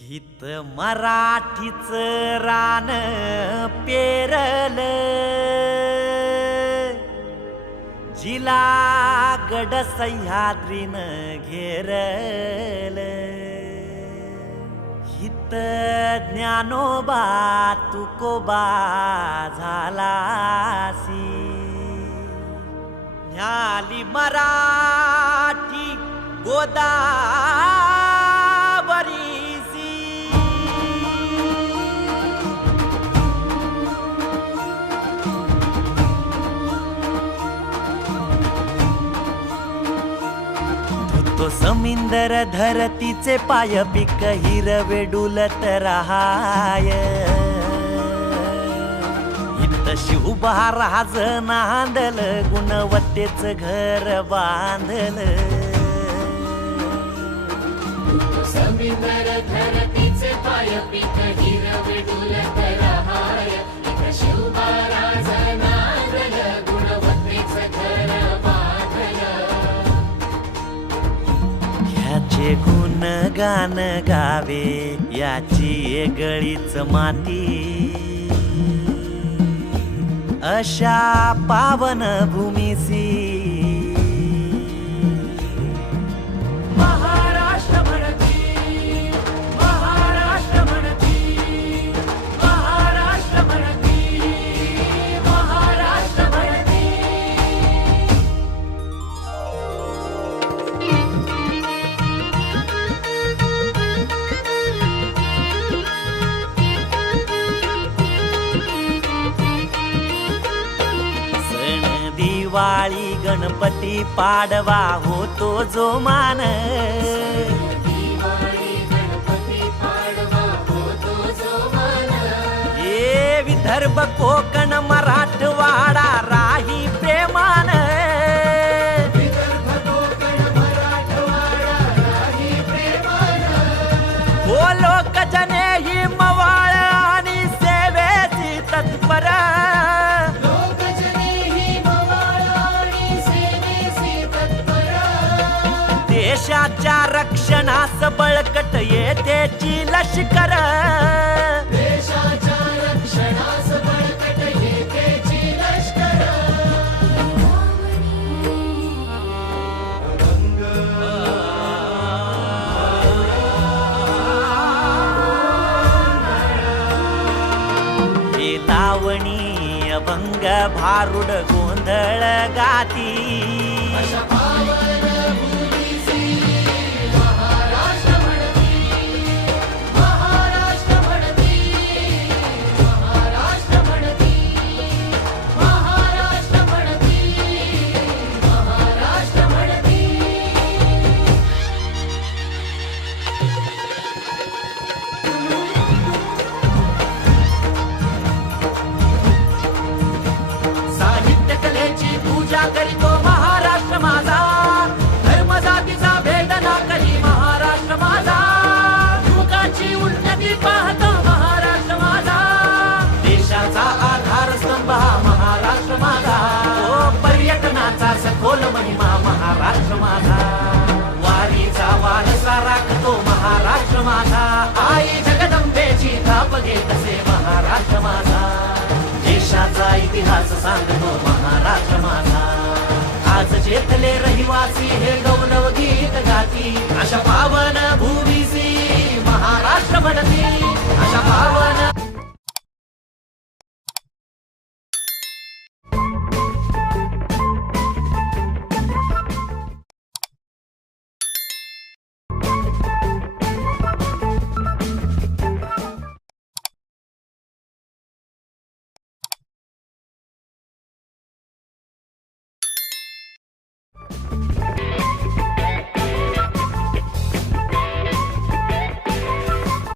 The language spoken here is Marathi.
हित मराठीच रान पेरल, जिला गड सह्याद्रीन घेरल. हित ज्ञानोबा तुकोबा झालासी, न्याली मराठी गोदावरीसी. तो समिंदर धरतीचे पाय, पिक हिरवे डुलत राहाय. हित शिवबा राज नांदल, गुणवत्तेच घर बांधल. समिंदर धरतीचे पाय, पिक हिरवे डुलत राहाय. हित शिवबा राज नांदल, गुणवत्तेच घर बांधल. ह्याचे गुणगान गावे, याची गळीच माती. अशा पावन भूमीसी महाराष्ट्र म्हणती, महाराष्ट्र म्हणती, महाराष्ट्र म्हणती, महाराष्ट्र म्हणती. दिवाळी गणपती पाडवा होतो जो मान. दिवाळी गणपती पाडवा होतो जो मान. हे विदर्भ कोकण मराठवाडा राही प्रेमान. विदर्भ कोकण मराठवाडा राही प्रेमान. हो लोक जने ही मवाळ आणि सेवेची तत्पर. देशाच्या रक्षणास बळकट येतेची लष्कर. देशाच्या रक्षणास बळकट येतेची लष्कर. हे दावणी अभंग भारुड गोंधळ गाती. अशा पावन भूमीसी महाराष्ट्र म्हणती, महाराष्ट्र म्हणती, महाराष्ट्र म्हणती, महाराष्ट्र म्हणती, महाराष्ट्र म्हणती. साहित्य कलेची पूजा करीतो महाराष्ट्र माझा. धर्म जातीचा भेद ना करी महाराष्ट्र माझा. युगाची उन्नती पाहतो महाराष्ट्र माझा. देशाचा आधारस्तंभ हा महाराष्ट्र माझा. ओ पर्यटनाचा सखोल महिमा महाराष्ट्र माझा. वारीचा वारसा राखतो महाराष्ट्र माझा. आई जगदंबेची थाप घेत असे महाराष्ट्र माझा. देशाचा इतिहास सांगतो महाराष्ट्र माझा. आज जेथले रहिवासी हे गौरव गीत गाती. अशा पावन भूमीसी महाराष्ट्र म्हणती. अशा पावन